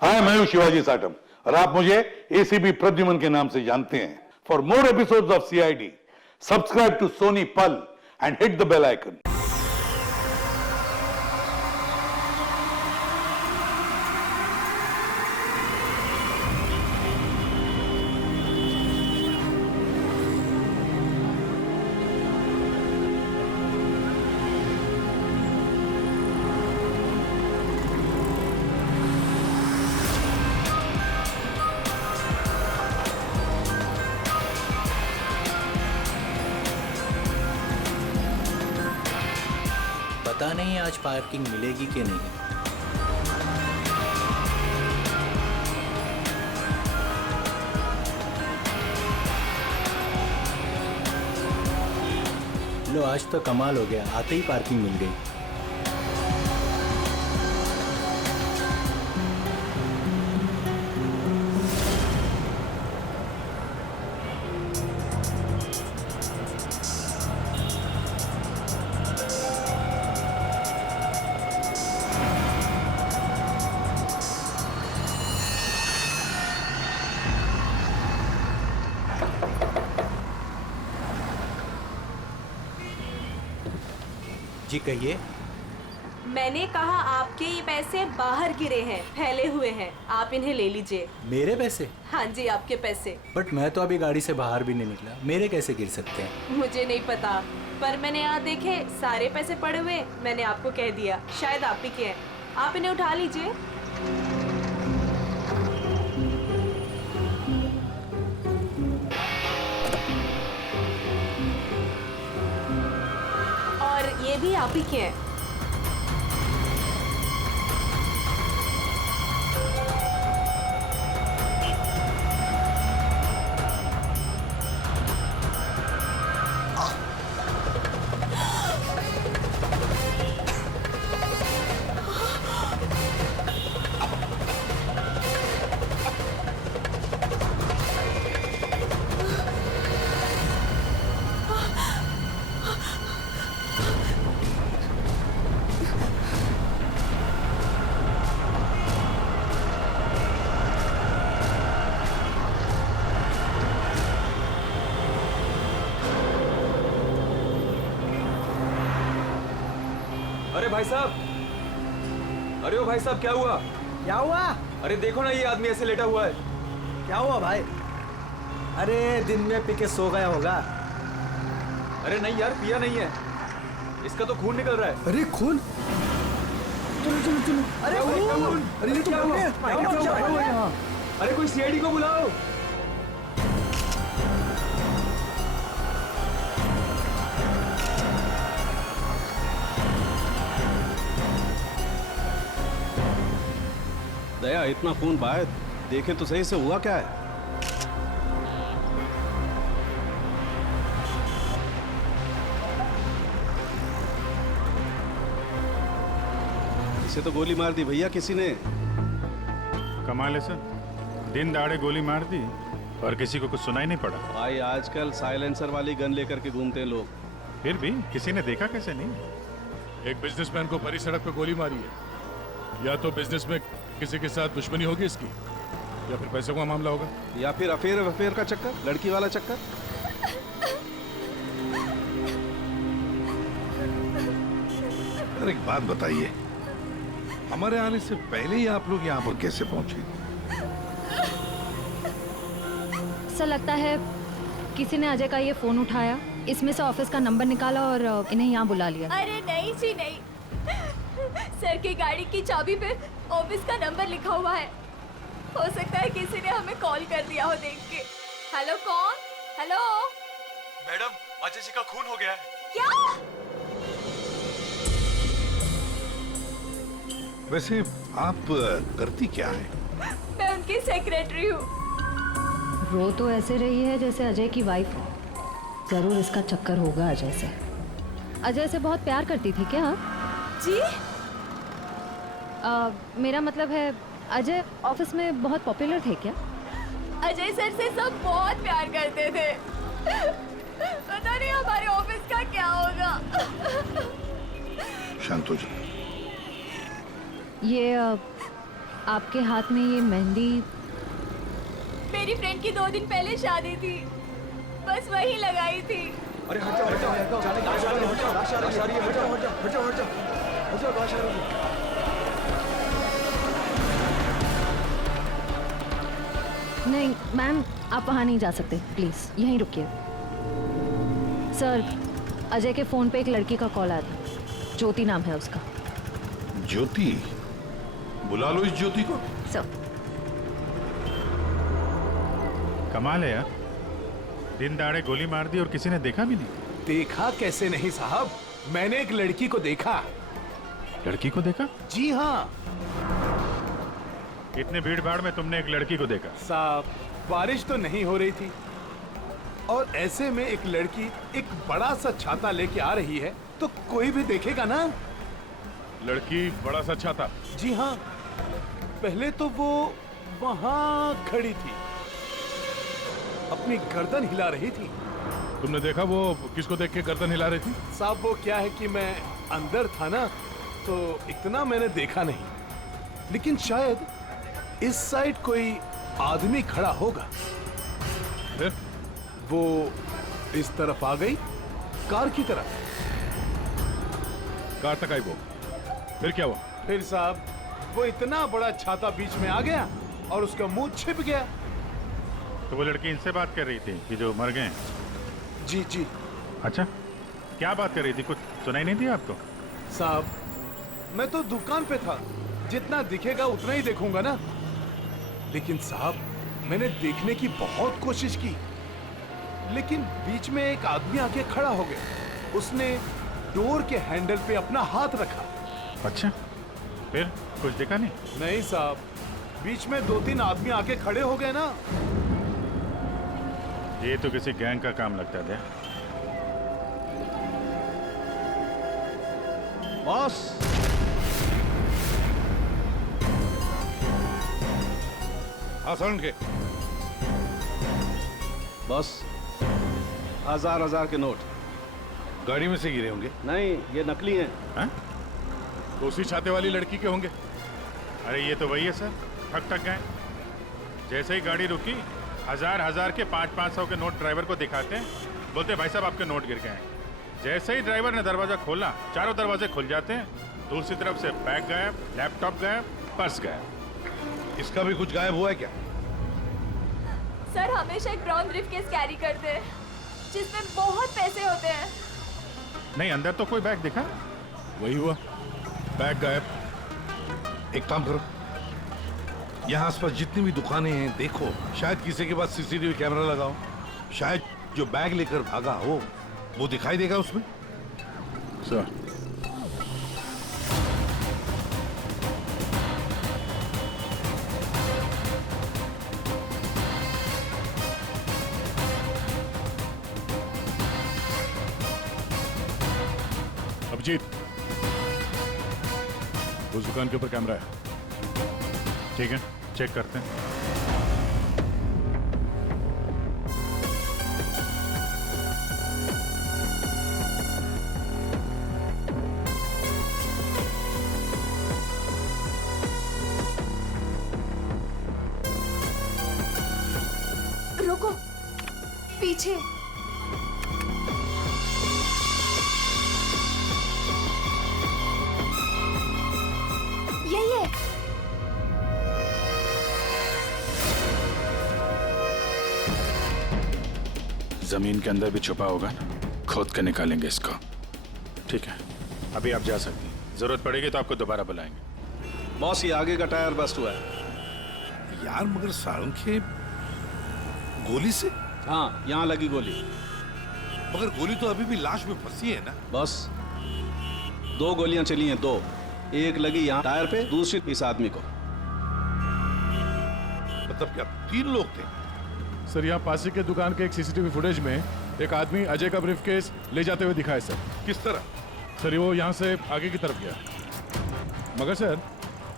हाय, मैं हूं शिवाजी साटम और आप मुझे एसीपी प्रद्युमन के नाम से जानते हैं। For more episodes of CID, subscribe to Sony Pal and hit the bell icon. पता नहीं आज पार्किंग मिलेगी कि नहीं। लो, आज तो कमाल हो गया, आते ही पार्किंग मिल गई। जी कहिए। मैंने कहा आपके ये पैसे बाहर गिरे हैं, फैले हुए हैं, आप इन्हें ले लीजिए। मेरे पैसे? हाँ जी, आपके पैसे। बट मैं तो अभी गाड़ी से बाहर भी नहीं निकला, मेरे कैसे गिर सकते हैं? मुझे नहीं पता, पर मैंने यहाँ देखे सारे पैसे पड़े हुए, मैंने आपको कह दिया, शायद आप ही के हैं। आप इन्हें उठा लीजिए। और ये भी आप ही के हैं। अरे भाई साहब, अरे ओ भाई साहब, क्या हुआ? क्या हुआ? अरे देखो ना, ये आदमी ऐसे लेटा हुआ है। क्या हुआ भाई? अरे दिन में पी के सो गया होगा। अरे नहीं यार, पिया नहीं है, इसका तो खून निकल रहा है। अरे खून? चलो चलो चलो। अरे खून! अरे ये तो क्या हुआ? यहाँ। अरे कोई सीआईडी को बुलाओ। दया, इतना खून बाहर देखे तो सही से हुआ क्या है? इसे तो गोली मार दी भैया किसी ने। कमाल है सर, दिन दहाड़े गोली मार दी और किसी को कुछ सुनाई नहीं पड़ा। भाई आजकल साइलेंसर वाली गन लेकर के घूमते हैं लोग। फिर भी किसी ने देखा कैसे नहीं? एक बिजनेसमैन को भरी सड़क पे गोली मारी है। या तो बिजनेस में किसी के साथ दुश्मनी होगी इसकी, या फिर पैसे का मामला होगा, या फिर अफेयर का चक्कर, लड़की वाला चक्कर। अरे एक बात बताइए, हमारे आने से पहले ही आप लोग यहाँ पर कैसे पहुंचे? ऐसा लगता है किसी ने अजय का ये फोन उठाया, इसमें से ऑफिस का नंबर निकाला और इन्हें यहाँ बुला लिया। अरे नहीं जी नहीं, सर की गाड़ी की चाबी पे ऑफिस का नंबर लिखा हुआ है। हो सकता है किसी ने हमें कॉल कर दिया हो देख के। हेलो, कौन? हेलो मैडम, अजय जी का खून हो गया है। क्या? वैसे आप करती क्या है? मैं उनकी सेक्रेटरी हूँ। रो तो ऐसे रही है जैसे अजय की वाइफ हो। जरूर इसका चक्कर होगा अजय से। अजय से बहुत प्यार करती थी क्या? जी? मेरा मतलब है अजय ऑफिस में बहुत पॉपुलर थे क्या? अजय सर से सब बहुत प्यार करते थे। पता नहीं हमारे ऑफिस का क्या होगा। शांत हो जाओ। ये आपके हाथ में ये मेहंदी मेरी फ्रेंड की 2 दिन पहले शादी थी, बस वही लगाई थी। अरे हट जाओ हट जाओ हट जाओ लाश आ रही है, हट जाओ लाश आ रही है, हट जाओ हट जाओ हट जाओ हट जाओ हट जाओ लाश आ रही है। नहीं मैम, आप वहाँ नहीं जा सकते, प्लीज़ यहीं रुकिए। सर, अजय के फ़ोन पे एक लड़की का कॉल आया था, ज्योति नाम है उसका। ज्योति? बुला लो इस ज्योति को। सर, कमाल है यार, दिन दहाड़े गोली मार दी और किसी ने देखा भी नहीं। देखा कैसे नहीं साहब, मैंने एक लड़की को देखा। लड़की को देखा? जी हाँ इतने भीड़ भाड़ में तुमने एक लड़की को देखा? साहब, बारिश तो नहीं हो रही थी और ऐसे में एक लड़की एक बड़ा सा छाता लेके आ रही है तो कोई भी देखेगा ना। लड़की बड़ा सा अच्छा था। जी हाँ, पहले तो वो वहां खड़ी थी, अपनी गर्दन हिला रही थी। तुमने देखा वो किसको देख के गर्दन हिला रही थी? साहब वो क्या है कि मैं अंदर था ना, तो इतना मैंने देखा नहीं, लेकिन शायद इस साइड कोई आदमी खड़ा होगा। फिर वो इस तरफ आ गई, कार की तरफ। कार तक आई वो, फिर क्या हुआ? फिर साहब वो इतना बड़ा छाता बीच में आ गया और उसका मुंह छिप गया। तो वो लड़की इनसे बात कर रही थी कि जो मर गए? जी जी अच्छा, क्या बात कर रही थी? कुछ सुनाई नहीं दिया आपको? साहब, मैं तो दुकान पे था, जितना दिखेगा उतना ही देखूंगा ना। लेकिन साहब, मैंने देखने की बहुत कोशिश की, लेकिन बीच में एक आदमी आके खड़ा हो गया। उसने डोर के हैंडल पे अपना हाथ रखा। अच्छा, फिर कुछ दिखा नहीं? नहीं साहब, बीच में 2-3 आदमी आके खड़े हो गए ना। ये तो किसी गैंग का काम लगता है। बॉस, आसान के बॉस, 1000 के नोट। गाड़ी में से गिरे होंगे। नहीं, ये नकली हैं। हाँ? तो उसी छाते वाली लड़की के होंगे। अरे ये तो वही है सर, ठक गए। जैसे ही गाड़ी रुकी, 1000 के 500 के नोट ड्राइवर को दिखाते हैं, बोलते भाई साहब आपके नोट गिर गए हैं। जैसे ही ड्राइवर ने दरवाजा खोला, चारों दरवाजे खुल जाते हैं। दूसरी तरफ से बैग गायब, लैपटॉप गायब, पर्स गायब। इसका भी कुछ गायब हुआ है क्या? सर हमेशा एक ब्राउन ब्रीफकेस कैरी करते हैं जिसमें बहुत पैसे होते हैं। नहीं, अंदर तो कोई बैग दिखा? वही हुआ, बैग गायब। एक काम करो, यहाँ आसपास जितनी भी दुकानें हैं देखो, शायद किसी के पास सीसीटीवी कैमरा लगाओ। शायद जो बैग लेकर भागा हो वो दिखाई देगा उसमें। सर, अभिजीत, उस दुकान के ऊपर कैमरा है। ठीक है, चेक करते हैं। रुको, पीछे। यही है। जमीन के अंदर भी छुपा होगा ना, खोद के निकालेंगे इसको। ठीक है, अभी आप जा सकती हैं। जरूरत पड़ेगी तो आपको दोबारा बुलाएंगे। बॉस, ये आगे का टायर बस्ट हुआ है। यार मगर सारंगे, गोली से? हाँ, यहाँ लगी गोली। मगर गोली तो अभी भी लाश में फंसी है ना। बस 2 गोलियां चली हैं, 2। एक लगी यहाँ टायर पे, दूसरी इस आदमी को। मतलब क्या 3 लोग थे? सर, यहाँ पासी के दुकान के एक सीसीटीवी फुटेज में एक आदमी अजय का ब्रीफकेस ले जाते हुए दिखा है सर। किस तरह? सर, वो यहाँ से आगे की तरफ गया। मगर सर,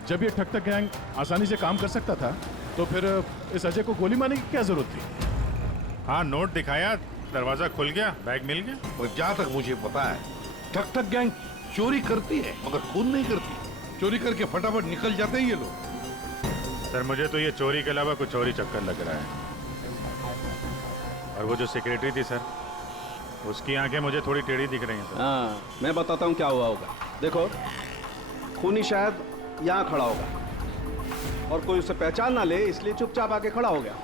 जब ये ठक गैंग आसानी से काम कर सकता था तो फिर इस अजय को गोली मारने की क्या जरूरत थी? हाँ, नोट दिखाया, दरवाजा खुल गया, बैग मिल गया। और जहाँ तक मुझे पता है, ठक गैंग चोरी करती है मगर खून नहीं करती। चोरी करके फटाफट निकल जाते हैं ये लोग। सर मुझे तो ये चोरी के अलावा कुछ और ही चक्कर लग रहा है। और वो जो सेक्रेटरी थी सर, उसकी आंखें मुझे थोड़ी टेढ़ी दिख रही हैं सर। हाँ, मैं बताता हूँ क्या हुआ होगा। देखो, खूनी शायद यहाँ खड़ा होगा और कोई उसे पहचान ना ले, इसलिए चुपचाप आके खड़ा हो गया।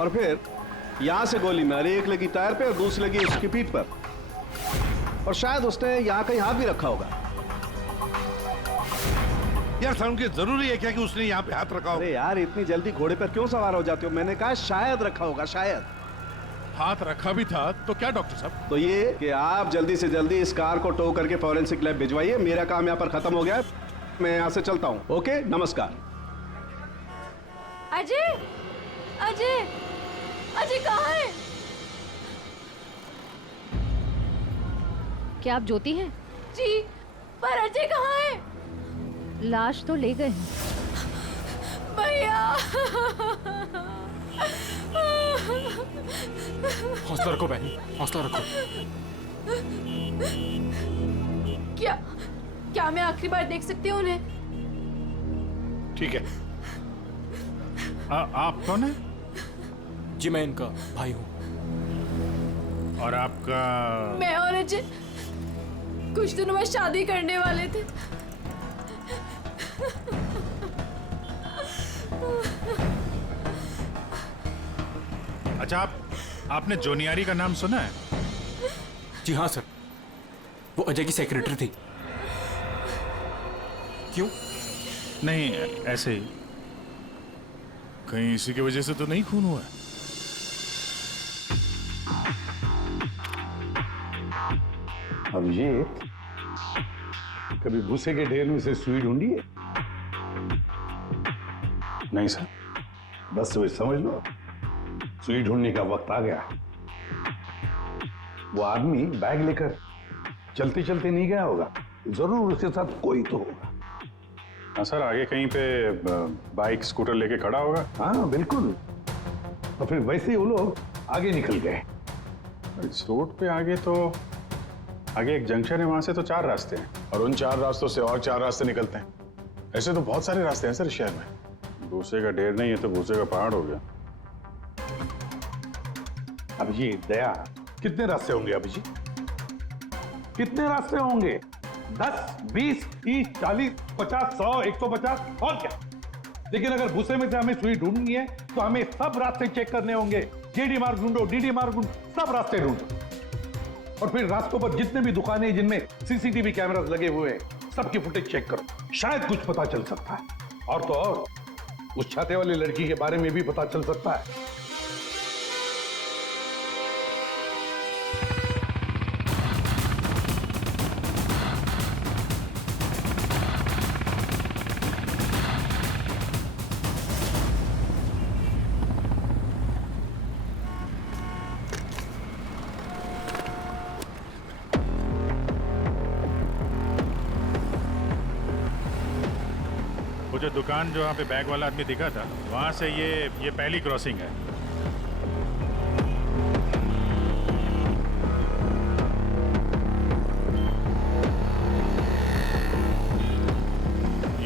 और फिर यहाँ से गोली मारी, एक लगी टायर पे और दूसरी लगी उसकी पीठ पर। और शायद उसने यहाँ कहीं हाथ भी रखा होगा। यार सर, उनकी जरूरी है क्या कि उसने यहाँ पे हाथ रखा हो? अरे यार, इतनी जल्दी घोड़े पर क्यों सवार हो जाते हो? मैंने कहा शायद रखा होगा, शायद। हाथ रखा भी था तो क्या डॉक्टर साहब? तो ये कि आप जल्दी से जल्दी इस कार को टो करके फॉरेंसिक लैब भिजवाइए। मेरा काम यहाँ पर खत्म हो गया है, मैं यहाँ से चलता हूँ। ओके, नमस्कार। अजय, अजय, अजय कहाँ है? क्या आप ज्योति हैं? जी, पर अजय कहाँ है? लाश तो ले गए हैं। भैया, हौसला रखो बहन, हौसला रखो। क्या मैं आखिरी बार देख सकती हूँ उन्हें? ठीक है। आप कौन है? जी मैं इनका भाई हूँ। और आपका? मैं और अजय कुछ दिनों बाद शादी करने वाले थे। अच्छा, आपने जोनियारी का नाम सुना है? जी हाँ सर, वो अजय की सेक्रेटरी थी। क्यों? नहीं, ऐसे ही। कहीं इसी की वजह से तो नहीं खून हुआ है? अभिजीत, कभी भूसे के ढेर में से सुई ढूंढी है? नहीं सर। बस वही समझ लो, सुई ढूंढने का वक्त आ गया। वो आदमी बैग लेकर चलते चलते नहीं गया होगा, जरूर उसके साथ कोई तो होगा। हाँ सर, आगे कहीं पे बाइक स्कूटर लेके खड़ा होगा। हाँ बिल्कुल। और फिर वैसे ही वो लोग आगे निकल गए। इस रोड पे आगे तो आगे एक जंक्शन है, वहां से तो 4 रास्ते हैं। और उन 4 रास्तों से और 4 रास्ते निकलते हैं। ऐसे तो बहुत सारे रास्ते हैं सर शहर में। भूसे का ढेर नहीं है तो भूसे का पहाड़ हो गया। अभिजीत, दया, कितने रास्ते होंगे अभिजीत? कितने रास्ते होंगे? 10, 20, 30, 40, 50, 100, 150 और क्या? लेकिन अगर भूसे में से हमें सुई ढूंढनी है तो हमें सब रास्ते चेक करने होंगे। जेडी मार्ग ढूंढो, डीडी मार्ग ढूंढो, सब रास्ते ढूंढो। और फिर रास्तों पर जितने भी दुकानें जिनमें सीसीटीवी कैमरास लगे हुए हैं, सबकी फुटेज चेक करो, शायद कुछ पता चल सकता है। और तो और उस छाते वाली लड़की के बारे में भी पता चल सकता है। वो जो दुकान जो वहाँ पे बैग वाला आदमी दिखा था, वहाँ से ये पहली क्रॉसिंग है।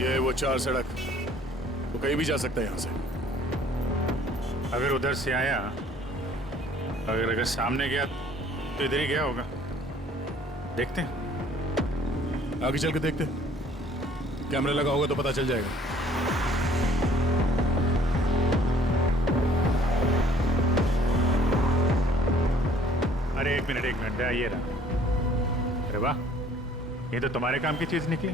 ये वो 4 सड़क, वो कहीं भी जा सकता है यहाँ से। अगर उधर से आया, अगर सामने गया तो इधर ही गया होगा। देखते हैं, आगे चल के देखते हैं। कैमरा लगा होगा तो पता चल जाएगा। अरे एक मिनट ये रहा। अरे वाह, ये तो तुम्हारे काम की चीज निकली।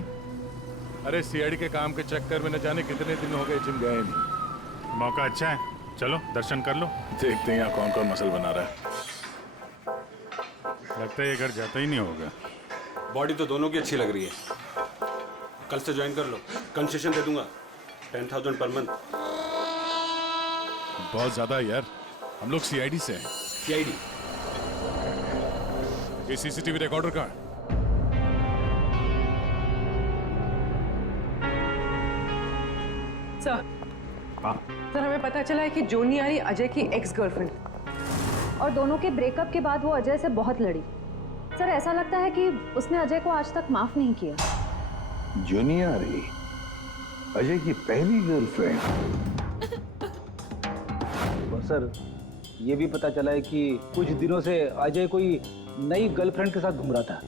अरे सीआईडी के काम के चक्कर में न जाने कितने दिन हो गए जिम गए नहीं। मौका अच्छा है, चलो दर्शन कर लो। देखते हैं यहाँ कौन कौन मसल बना रहा है। लगता है ये घर जाता ही नहीं होगा। बॉडी तो दोनों की अच्छी लग रही है। कल से ज्वाइन कर लो, कंसेशन दे दूंगा 10,000 पर मंथ। बहुत ज्यादा है यार, हम लोग सीआईडी से हैं। सीआईडी? ये सीसीटीवी रिकॉर्डर कहाँ है? सर, सर हमें पता चला है कि जोनियारी अजय की एक्स गर्लफ्रेंड, और दोनों के ब्रेकअप के बाद वो अजय से बहुत लड़ी। सर ऐसा लगता है कि उसने अजय को आज तक माफ नहीं किया। जोनियारी? अजय की पहली गर्लफ्रेंड। और सर ये भी पता चला है कि कुछ दिनों से अजय कोई नई गर्लफ्रेंड के साथ घूम रहा था।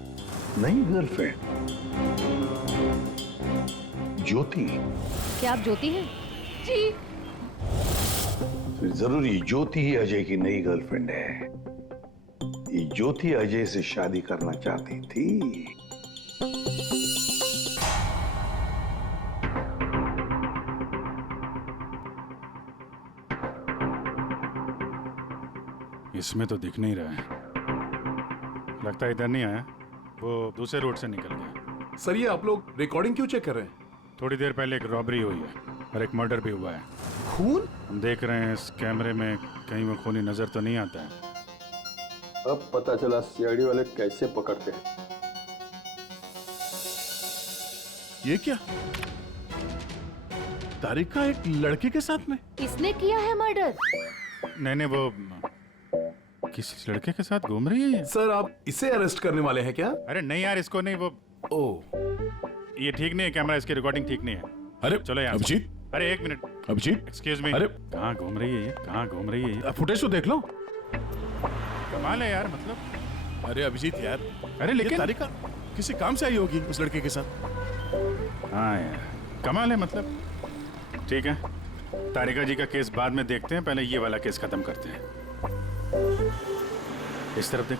नई गर्लफ्रेंड? ज्योति? क्या आप ज्योति हैं? जी। फिर जरूरी ज्योति ही अजय की नई गर्लफ्रेंड है। ये ज्योति अजय से शादी करना चाहती थी। इसमें तो दिख नहीं रहा है, लगता है इधर नहीं आया, वो दूसरे रोड से निकल गया। सर ये आप लोग रिकॉर्डिंग क्यों चेक कर रहे हैं? थोड़ी देर पहले एक रॉबरी हुई है और एक मर्डर भी हुआ है। खून? हम देख रहे हैं इस कैमरे में कहीं वो खूनी नजर तो नहीं आता है। अब पता चला सीआईडी वाले कैसे पकड़ते हैं। ये क्या? तारिका एक लड़के के साथ में? किसने किया है मर्डर? नहीं, वो किसी लड़के के साथ घूम रही है। सर आप इसे अरेस्ट करने वाले हैं क्या? अरे नहीं यार, इसको नहीं। वो ये ठीक नहीं है, कैमरा इसकी रिकॉर्डिंग ठीक नहीं है। अरे चलो यार। अभिजीत, अरे एक मिनट। Abhijit, excuse me. अरे कहाँ घूम रही है ये? कहाँ घूम रही है ये? फुटेज तो देख लो। कमाल है यार, मतलब। अरे अभिजीत यार, अरे लेकिन तारिका किसी काम से आई होगी उस लड़के के साथ। हाँ यार, कमाल है मतलब। ठीक है, तारिका जी का केस बाद में देखते हैं, पहले ये वाला केस खत्म करते हैं। इस तरफ देख।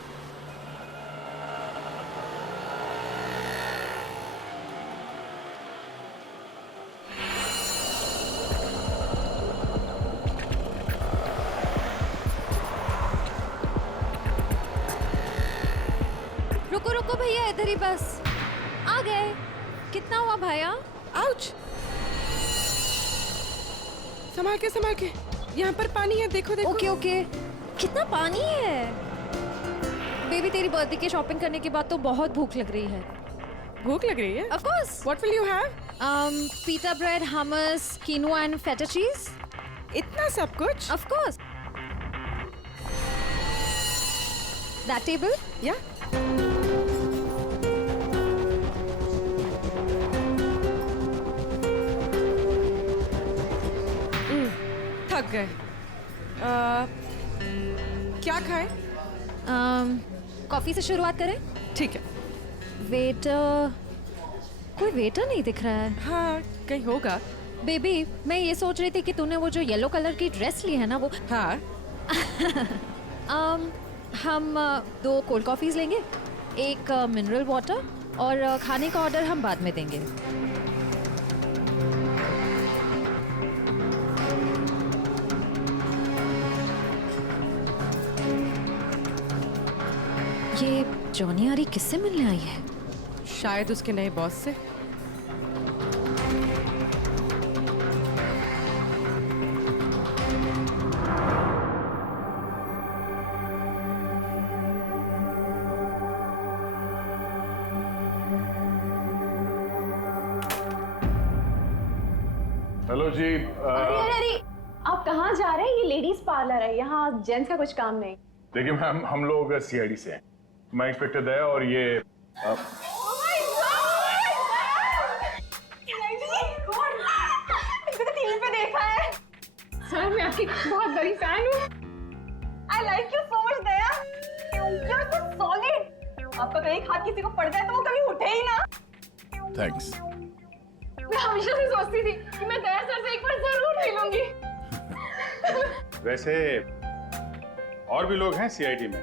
रुको रुको भैया, इधर ही बस। आ गए। कितना हुआ भैया? आउच! संभाल के यहाँ पर पानी है, देखो देखो। Okay okay. कितना पानी है? बेबी तेरी बर्थडे की शॉपिंग करने के बाद तो बहुत भूख लग रही है। भूख लग रही है? Of course. What will you have? Pita bread, hummus, quinoa and feta cheese. इतना सब कुछ? Of course. That table? Yeah. थक गए। क्या खाएं? कॉफी से शुरुआत करें? ठीक है। वेटर, कोई वेटर नहीं दिख रहा है। हाँ, कहीं होगा। बेबी, मैं ये सोच रही थी कि तूने वो जो येलो कलर की ड्रेस ली है ना, वो। हाँ। हम 2 कोल्ड कॉफीज लेंगे, 1 मिनरल वाटर, और खाने का ऑर्डर हम बाद में देंगे। ये जॉनी आरी किससे मिलने आई है? शायद उसके नए बॉस से। हेलो जी। अरे आप कहाँ जा रहे हैं? ये लेडीज पार्लर है, यहाँ जेंट्स का कुछ काम नहीं। देखिए मैम, हम लोग सीआईडी से हैं। मैं इंस्पेक्टर दया और ये टीवी पे देखा है सर, मैं आपकी बहुत बड़ी फैन हूँ। I like you so much Daya. You're so solid। आपका कहीं हाथ किसी को पड़ जाए तो वो कभी उठे ही ना। थैंक्स। मैं हमेशा से सोचती थी कि मैं दया सर से एक बार जरूर मिलूंगी। वैसे और भी लोग हैं सीआईडी में,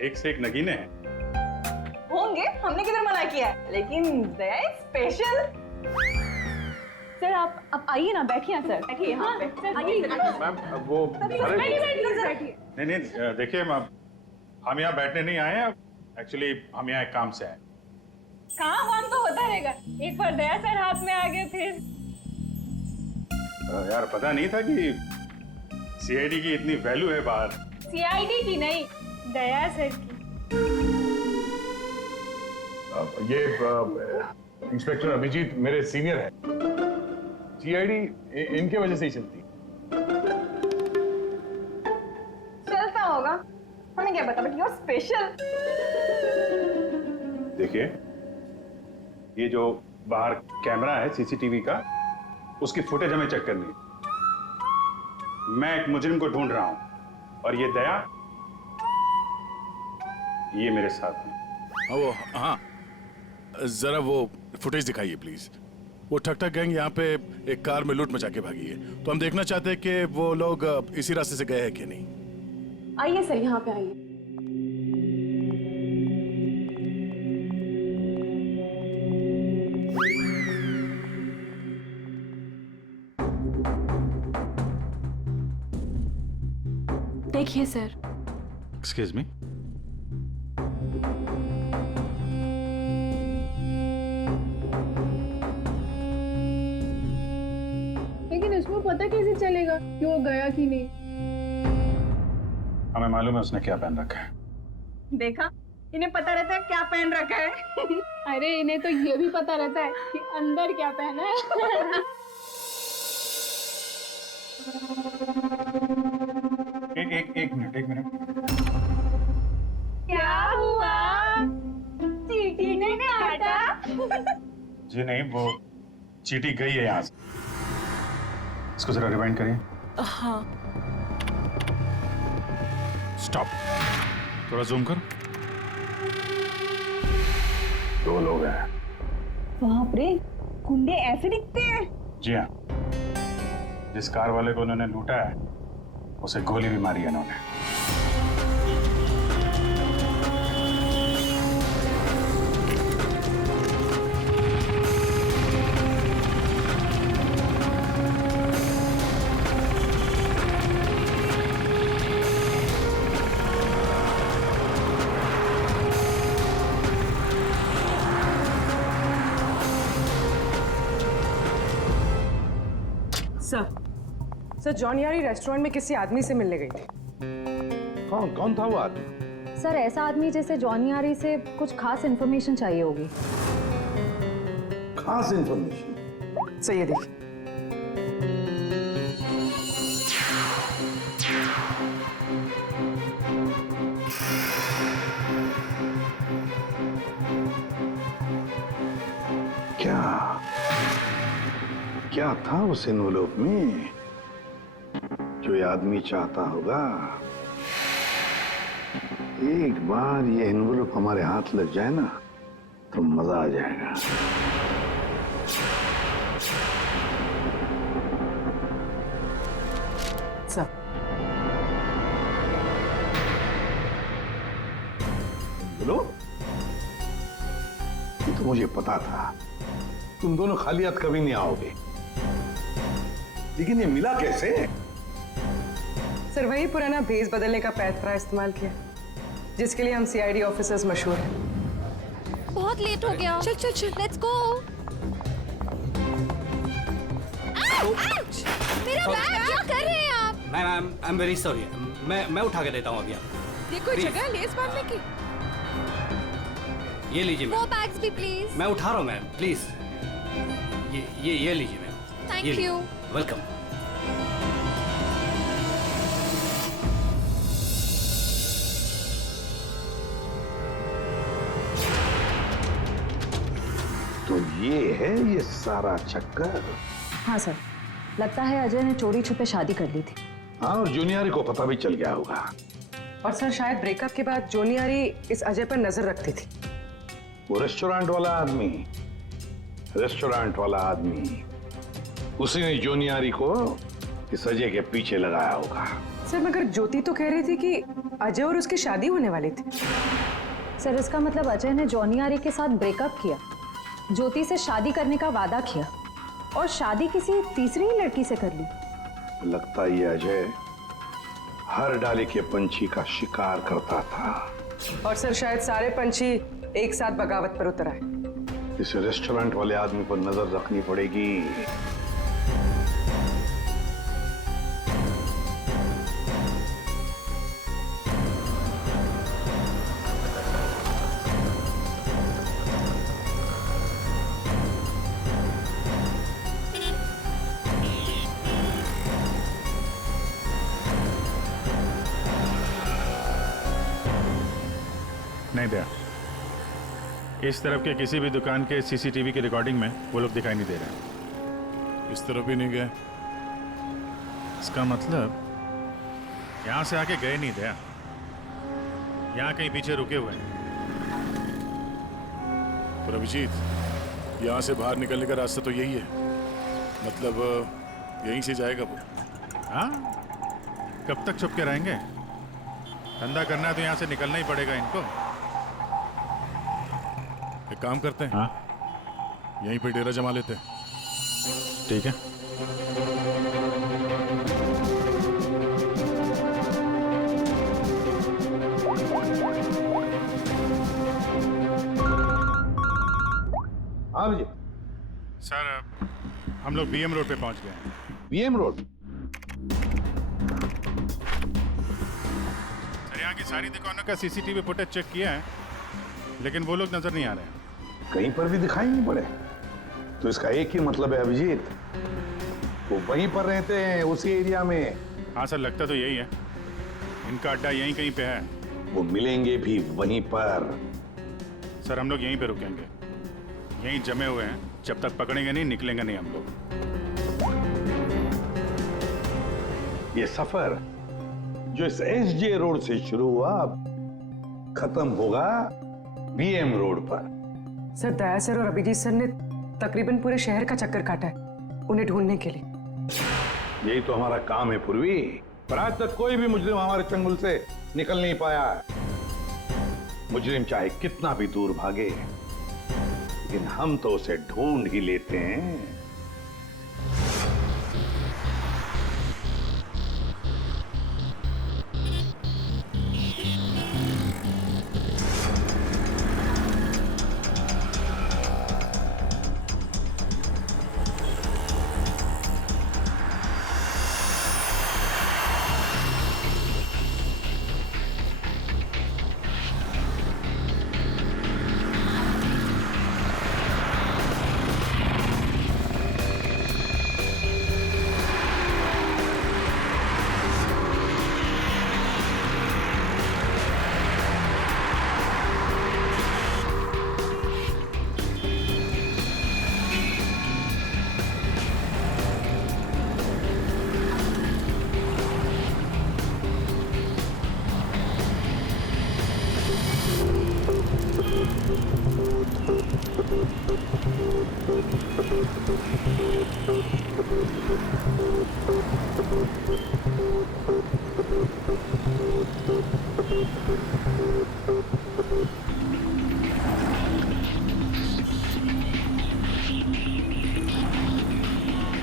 एक से एक नगीने हैं। होंगे, हमने किधर मना किया है, लेकिन दया स्पेशल। सर आप आइए ना, बैठिए ना सर, बैठिए यहाँ पे। मैम वो नहीं, देखिए मैम, हम यहाँ बैठने नहीं आए हैं, एक्चुअली हम यहाँ एक काम से आए। काम तो होता रहेगा, एक बार दया सर हाथ में आ गए फिर। यार पता नहीं था कि सीआईडी की इतनी वैल्यू है बाहर। सीआईडी की नहीं, दया सर की। ये इंस्पेक्टर अभिजीत मेरे सीनियर है। सीआईडी इनके वजह से ही चलती। चलता होगा, हमें क्या पता, बट यू आर स्पेशल। देखिए, ये जो बाहर कैमरा है सीसीटीवी का, उसकी फुटेज हमें चेक करनी है। मैं एक मुजरिम को ढूंढ रहा हूं और ये दया ये मेरे साथ है। वो हाँ, जरा वो फुटेज दिखाइए प्लीज। वो ठक ठक गैंग यहाँ पे एक कार में लूट मचा के भागी है, तो हम देखना चाहते हैं कि वो लोग इसी रास्ते से गए हैं कि नहीं। आइए सर, यहाँ पे आइए। देखिए सर। Excuse me. लेकिन इसमें पता कैसे चलेगा कि वो गया कि नहीं? हमें मालूम है उसने क्या पहन रखा है। देखा, इन्हें पता रहता है क्या पहन रखा है। अरे इन्हें तो ये भी पता रहता है कि अंदर क्या पहना है। एक मिनट। क्या हुआ? चीटी ने काटा? जी नहीं, वो चीटी गई है यहाँ से। इसको जरा रिवाइंड करिए। हाँ। स्टॉप, थोड़ा जूम कर। 2 लोग हैं। बाप रे, गुंडे ऐसे दिखते हैं? जी हाँ, जिस कार वाले को उन्होंने लूटा है उसे गोली भी मारी है इन्होंने। सर जॉन यारी रेस्टोरेंट में किसी आदमी से मिलने गई थी। कौन था वो आदमी? सर ऐसा आदमी जैसे जॉनी आरी से कुछ खास इन्फॉर्मेशन चाहिए होगी। खास इन्फॉर्मेशन? सही है, देखिए। क्या था उस एनवेलप में जो ये आदमी चाहता होगा? एक बार ये एनवेलप हमारे हाथ लग जाए ना तो मजा आ जाएगा। सर बोलो, ये तो मुझे पता था तुम दोनों खाली हाथ कभी नहीं आओगे, लेकिन ये मिला कैसे? सर वही पुराना भेस बदलने का पैतरा इस्तेमाल किया जिसके लिए हम सीआईडी ऑफिसर्स मशहूर हैं। बहुत लेट हो गया। चल चल चल, लेट्स गो। मेरा बैग क्या कर रहे हैं आप? Ma'am I am very sorry, मैं उठा के देता हूँ अभी आपको। ये कोई जगह है लेस बांधने की? ये लीजिए वो मैम। बैग्स भी प्लीज। मैं उठा रहा हूँ मैम, प्लीज। ये लीजिए मैम। Thank you. वेलकम। तो ये है ये सारा चक्कर। हाँ सर, लगता है अजय ने चोरी छुपे शादी कर ली थी। हाँ, और जूनियर को पता भी चल गया होगा। और सर शायद ब्रेकअप के बाद जोनियारी इस अजय पर नजर रखती थी। वो रेस्टोरेंट वाला आदमी, उसी ने जूनियरी को इस अजय के पीछे लगाया होगा। सर मगर ज्योति तो कह रही थी कि अजय और उसकी शादी होने वाली थी। सर इसका मतलब अजय ने जॉनी आरी के साथ ब्रेकअप किया, ज्योति से शादी करने का वादा किया और शादी किसी तीसरी ही लड़की से कर ली। लगता ये अजय हर डाले के पंछी का शिकार करता था। और सर शायद सारे पंछी एक साथ बगावत पर उतर आए। इस रेस्टोरेंट वाले आदमी पर नजर रखनी पड़ेगी। नहीं दया, इस तरफ के किसी भी दुकान के सीसीटीवी की रिकॉर्डिंग में वो लोग दिखाई नहीं दे रहे हैं। इस तरफ भी नहीं गए। इसका मतलब यहाँ से आके गए नहीं दया, यहाँ कहीं पीछे रुके हुए हैं। पर अभिजीत, यहाँ से बाहर निकलने का रास्ता तो यही है, मतलब यहीं से जाएगा वो। हाँ, कब तक छुप के रहेंगे? धंधा करना है तो यहाँ से निकलना ही पड़ेगा इनको। एक काम करते हैं, हाँ? यहीं पे डेरा जमा लेते हैं। ठीक है। हाँ जी सर, हम लोग बीएम रोड पे पहुंच गए हैं। BM road? सर, यहाँ की सारी दुकानों का सीसीटीवी फुटेज चेक किया है, लेकिन वो लोग नजर नहीं आ रहे हैं। कहीं पर भी दिखाई नहीं पड़े। तो इसका एक ही मतलब है अभिजीत, वो वहीं पर रहते हैं, उसी एरिया में। हाँ सर, लगता तो यही है। इनका अड्डा यहीं कहीं पे है। वो मिलेंगे भी वहीं पर। सर, हम लोग यहीं पे रुकेंगे, यहीं जमे हुए हैं। जब तक पकड़ेंगे नहीं, निकलेंगे नहीं हम लोग। ये सफर जो इस एसजे रोड से शुरू हुआ, खत्म होगा बीएम रोड पर। सर, दया सर और अभिजीत सर ने तकरीबन पूरे शहर का चक्कर काटा है उन्हें ढूंढने के लिए। यही तो हमारा काम है पूर्वी, पर आज तक कोई भी मुजरिम हमारे चंगुल से निकल नहीं पाया। मुजरिम चाहे कितना भी दूर भागे, लेकिन हम तो उसे ढूंढ ही लेते हैं।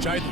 चाय दो।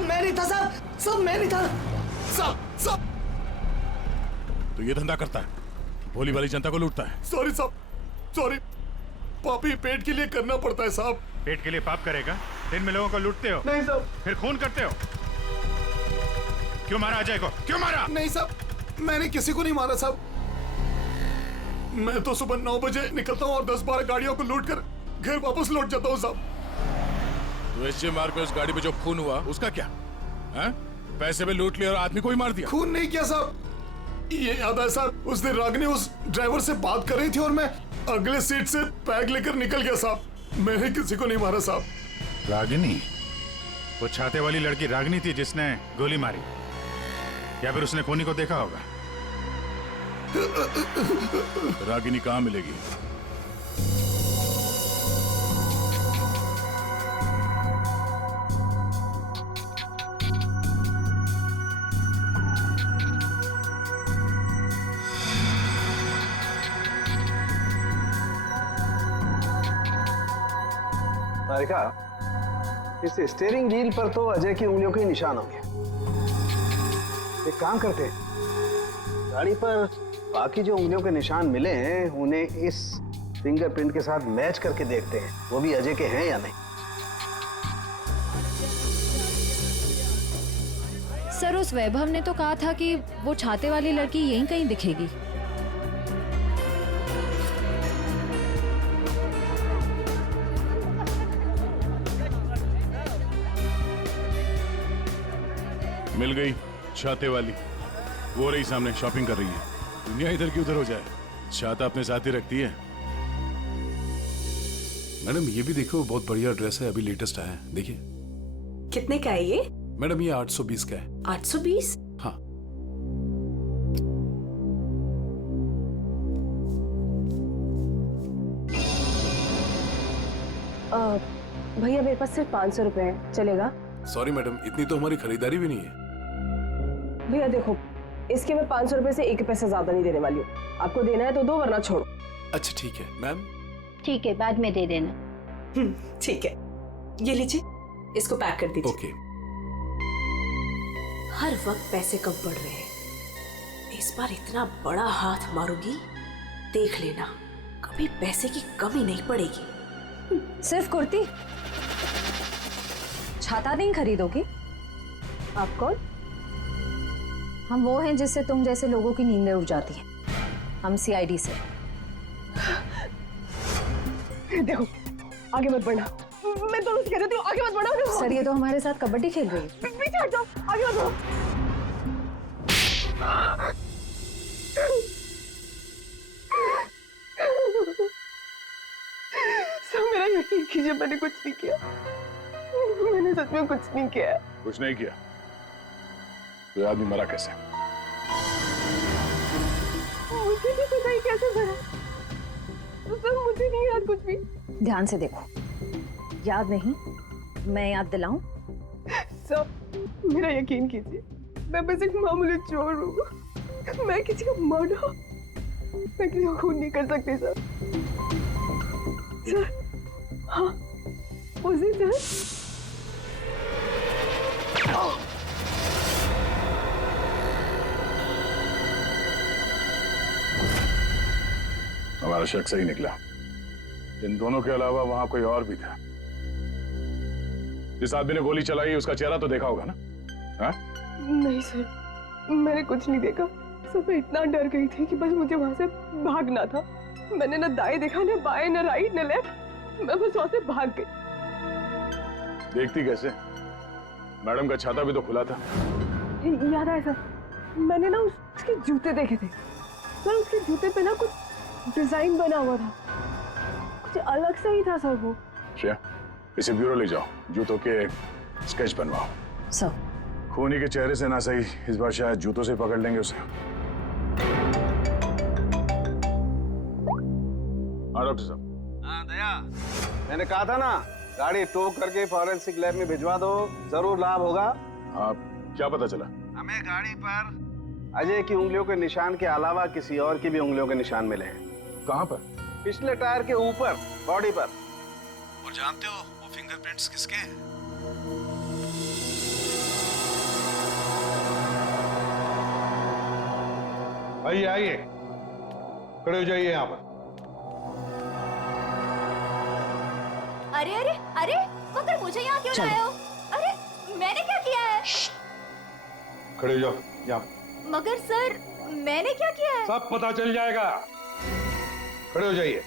साहब मैं नहीं था साहब, साहब मैं नहीं था साहब, साहब। तो ये धंधा करता है, भोली भाली जनता को लूटता है। सॉरी साहब, सॉरी। पापी पेट के लिए करना पड़ता है साहब। पेट के लिए पाप करेगा? दिन में लोगों को लूटते हो, नहीं साहब। फिर खून करते हो। क्यों मारा अजय को? क्यों मारा? नहीं साहब, मैंने किसी को नहीं मारा साहब। मैं तो सुबह 9 बजे निकलता हूँ और 10-12 गाड़ियों को लूट कर घर वापस लौट जाता हूँ साहब। तो एसजे मार्ग पे उस गाड़ी पे जो खून हुआ उसका क्या है? पैसे में लूट लिया और आदमी को ही मार दिया। खून नहीं किया साहब, ये याद है साहब, उस दिन रागिनी उस ड्राइवर से बात कर रही थी और मैं अगले सीट से बैग लेकर निकल गया साहब। मैंने किसी को नहीं मारा साहब। रागिनी? वो छाते वाली लड़की रागिनी थी जिसने गोली मारी, या फिर उसने खूनी को देखा होगा? रागिनी कहाँ मिलेगी? तारिका, इस स्टीयरिंग व्हील पर तो अजय की उंगलियों के निशान होंगे। एक काम करते हैं, गाड़ी पर बाकी जो उंगलियों के निशान मिले हैं उन्हें इस फिंगरप्रिंट के साथ मैच करके देखते हैं, वो भी अजय के हैं या नहीं। सर उस वैभव ने तो कहा था कि वो छाते वाली लड़की यहीं कहीं दिखेगी। मिल गई छाते वाली, वो रही सामने शॉपिंग कर रही है। दुनिया इधर की उधर हो जाए, छाता अपने साथ ही रखती है। मैडम ये भी देखो, बहुत बढ़िया ड्रेस है, अभी लेटेस्ट आया है, देखिए। कितने का है ये? मैडम ये 820 का है। 820? हाँ। भैया मेरे पास सिर्फ 500 रुपए है, चलेगा? सॉरी मैडम, इतनी तो हमारी खरीदारी भी नहीं है। भैया देखो, इसके मैं 500 रुपए से 1 पैसा ज्यादा नहीं देने वाली हूँ। आपको देना है तो दो, वरना छोड़ो। अच्छा ठीक है मैम। ठीक है, बाद में दे देना। ठीक है, ये लीजिए, इसको पैक कर दीजिए। ओके। हर वक्त पैसे कम पड़ रहे हैं, इस बार इतना बड़ा हाथ मारूंगी, देख लेना, कभी पैसे की कमी नहीं पड़ेगी। सिर्फ कुर्ती? छाता नहीं खरीदोगी? आप कौन? हम वो हैं जिससे तुम जैसे लोगों की नींदें उड़ जाती हैं। हम सीआईडी से। देखो, आगे मत बढ़ना, मैं तो कह देती हूँ, आगे मत बढ़ो। सर ये तो हमारे साथ कबड्डी खेल रही है। पीछे हट जाओ, आगे मत बढ़ो। सब मेरा यकीन कीजिए, मैंने कुछ नहीं किया, मैंने सच में कुछ नहीं किया। कुछ नहीं किया तो आदमी मरा कैसे? मुझे नहीं पता ही कैसे मरा, सर मुझे नहीं याद कुछ भी। ध्यान से देखो, याद नहीं? मैं याद दिलाऊं? सर मेरा यकीन कीजिए, मैं बस एक मामूली चोर हूँ, मैं किसी का मर्डर, मैं किसी को खून नहीं कर सकती सर। सर हाँ, उसी सर। हमारा शक सही निकला, इन दोनों के अलावा वहां कोई और भी था। जिस आदमी ने गोली चलाई उसका चेहरा तो देखा होगा ना? हा? नहीं सर, मैंने कुछ नहीं देखा सर, मैं इतना डर गई थी कि बस मुझे वहां से भागना था। मैंने ना दाएं देखा, ना बाएं, ना राइट, ना लेफ्ट, मैं बस वहां से भाग गई। देखती कैसे? मैडम का छाता भी तो खुला था। याद आया सर, मैंने ना उसके जूते देखे थे सर, उसके जूते पे ना कुछ डिजाइन बना हुआ था, कुछ अलग से ही था सर वो। श्रेया, इसे ब्यूरो ले जाओ, जूतों के स्केच बनवाओ। सर खूनी के चेहरे से ना सही, इस बार शायद जूतों से पकड़ लेंगे उसे। हाँ डॉक्टर साहब। हाँ दया, मैंने कहा था ना, गाड़ी टो करके फॉरेंसिक लैब में भिजवा दो, जरूर लाभ होगा। हाँ, क्या पता चला? हमें गाड़ी पर अजय की उंगलियों के निशान के अलावा किसी और की भी उंगलियों के निशान मिले हैं। कहाँ पर? पिछले टायर के ऊपर, बॉडी पर। और जानते हो वो फिंगरप्रिंट्स किसके हैं? आइए आइए, खड़े हो जाइए यहाँ पर। अरे अरे अरे, मगर मुझे यहाँ क्यों लाए हो? अरे मैंने क्या किया है? खड़े हो जाओ यहाँ। मगर सर, मैंने क्या किया है? सब पता चल जाएगा। खड़े हो जाइए।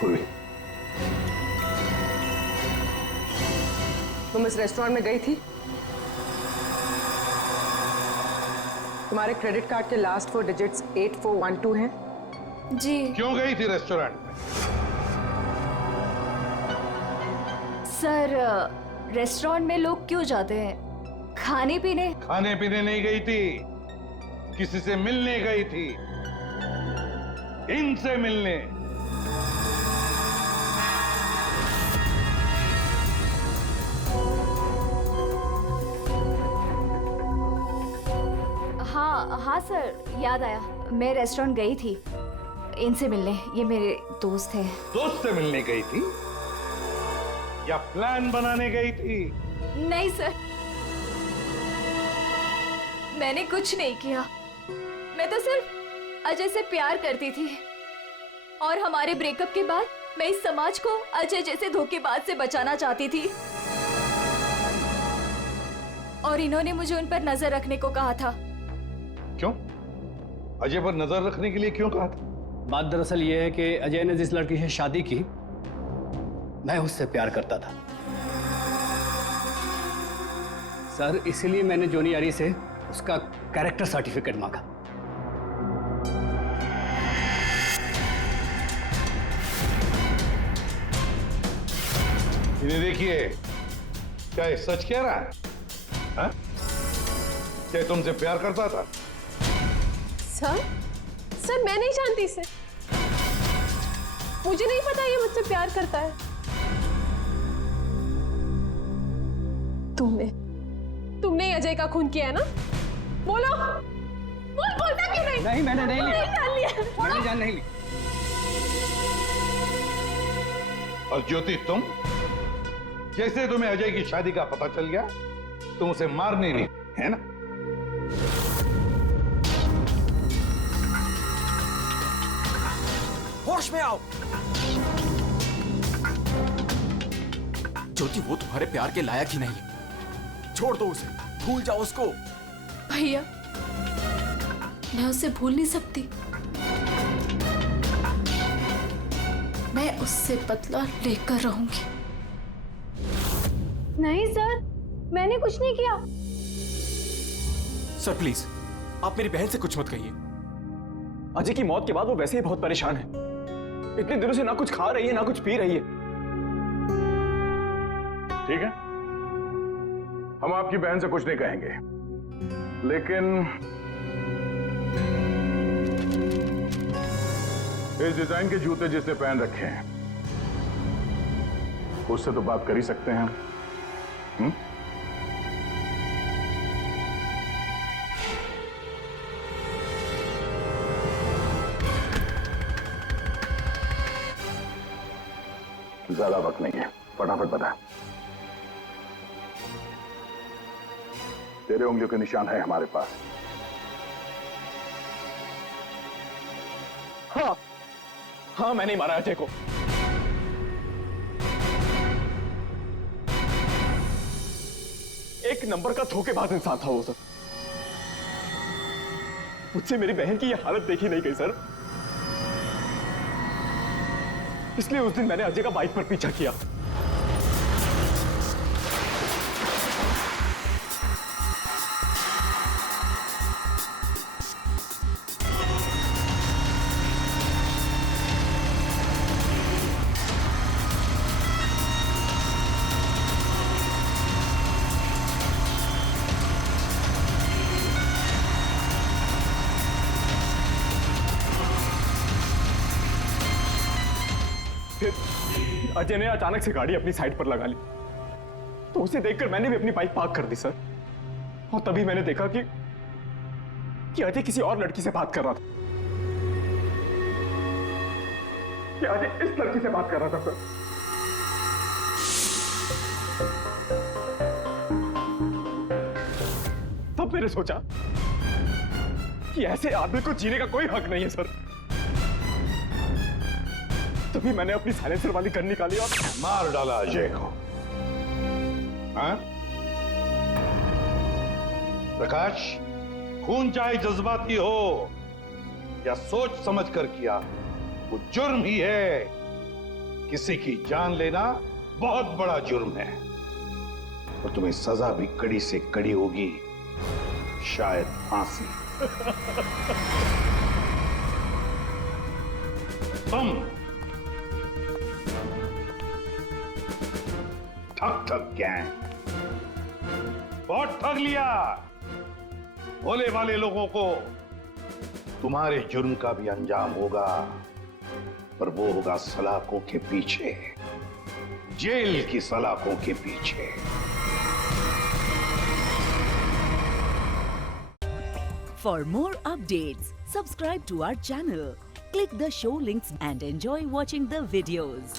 पूर्वी, तुम इस रेस्टोरेंट में गई थी? तुम्हारे क्रेडिट कार्ड के लास्ट 4 डिजिट्स 8412 हैं? जी। क्यों गई थी रेस्टोरेंट में? सर, रेस्टोरेंट में लोग क्यों जाते हैं? खाने पीने। खाने पीने नहीं गई थी, किसी से मिलने गई थी। इनसे मिलने। हाँ हाँ सर, याद आया। मैं रेस्टोरेंट गई थी इनसे मिलने। ये मेरे दोस्त हैं। दोस्त से मिलने गई थी या प्लान बनाने गई थी? नहीं सर, मैंने कुछ नहीं किया। मैं तो सिर्फ अजय से प्यार करती थी और हमारे ब्रेकअप के बाद मैं इस समाज को अजय जैसे धोखेबाज से बचाना चाहती थी। और इन्होंने मुझे उन पर नजर रखने को कहा था। क्यों? अजय पर नजर रखने के लिए क्यों कहा था? बात दरअसल ये है कि अजय ने जिस लड़की से शादी की, मैं उससे प्यार करता था सर। इसीलिए मैंने जोनी आरी से उसका कैरेक्टर सर्टिफिकेट मांगा। इन्हें देखिए, क्या ये सच कह रहा है? हा? क्या तुमसे प्यार करता था? सर मैं नहीं जानती इसे। मुझे नहीं पता ये मुझसे प्यार करता है। तुमने अजय का खून किया है ना? बोलो। बोलता क्यों नहीं? नहीं, मैंने नहीं लिया। जान लिया। मैंने जान नहीं ली। और ज्योति, तुम जैसे तुम्हें अजय की शादी का पता चल गया, तुम उसे मारने नहीं, है ना? होश में आओ। ज्योति, वो तुम्हारे प्यार के लायक ही नहीं है। छोड़ दो उसे, भूल जाओ उसको। भैया, मैं उसे भूल नहीं सकती। मैं उससे बदला लेकर रहूंगी। नहीं सर, मैंने कुछ नहीं किया। सर प्लीज, आप मेरी बहन से कुछ मत कहिए। अजय की मौत के बाद वो वैसे ही बहुत परेशान है। इतने दिनों से ना कुछ खा रही है ना कुछ पी रही है। ठीक है, हम आपकी बहन से कुछ नहीं कहेंगे, लेकिन इस डिजाइन के जूते जिसने पहन रखे हैं उससे तो बात कर ही सकते हैं हम। ज्यादा वक्त नहीं है, फटाफट बता। तेरे उंगलियों के निशान है हमारे पास। हाँ, मैंने ही मारा अजय को। एक नंबर का धोखेबाज इंसान था वो सर। मुझसे मेरी बहन की ये हालत देखी नहीं गई सर। इसलिए उस दिन मैंने अजय का बाइक पर पीछा किया। अजय ने अचानक से गाड़ी अपनी साइड पर लगा ली, तो उसे देखकर मैंने भी अपनी बाइक पार्क कर दी सर। और तभी मैंने देखा कि अजय किसी और लड़की से बात कर रहा था। कि अजय इस लड़की से बात कर रहा था सर। तब मैंने सोचा कि ऐसे आदमी को जीने का कोई हक नहीं है सर। तभी मैंने अपनी साइलेंसर वाली गन निकाली और मार डाला अजय को। हाँ? प्रकाश, खून चाहे जज्बाती हो या सोच समझ कर किया, वो जुर्म ही है। किसी की जान लेना बहुत बड़ा जुर्म है और तुम्हें सजा भी कड़ी से कड़ी होगी, शायद फांसी। तुम ठग गैंग बहुत ठग लिया। भोले वाले लोगों को तुम्हारे जुर्म का भी अंजाम होगा, पर वो होगा सलाखों के पीछे, जेल की सलाखों के पीछे। For more updates, subscribe to our channel, click the show links and enjoy watching the videos.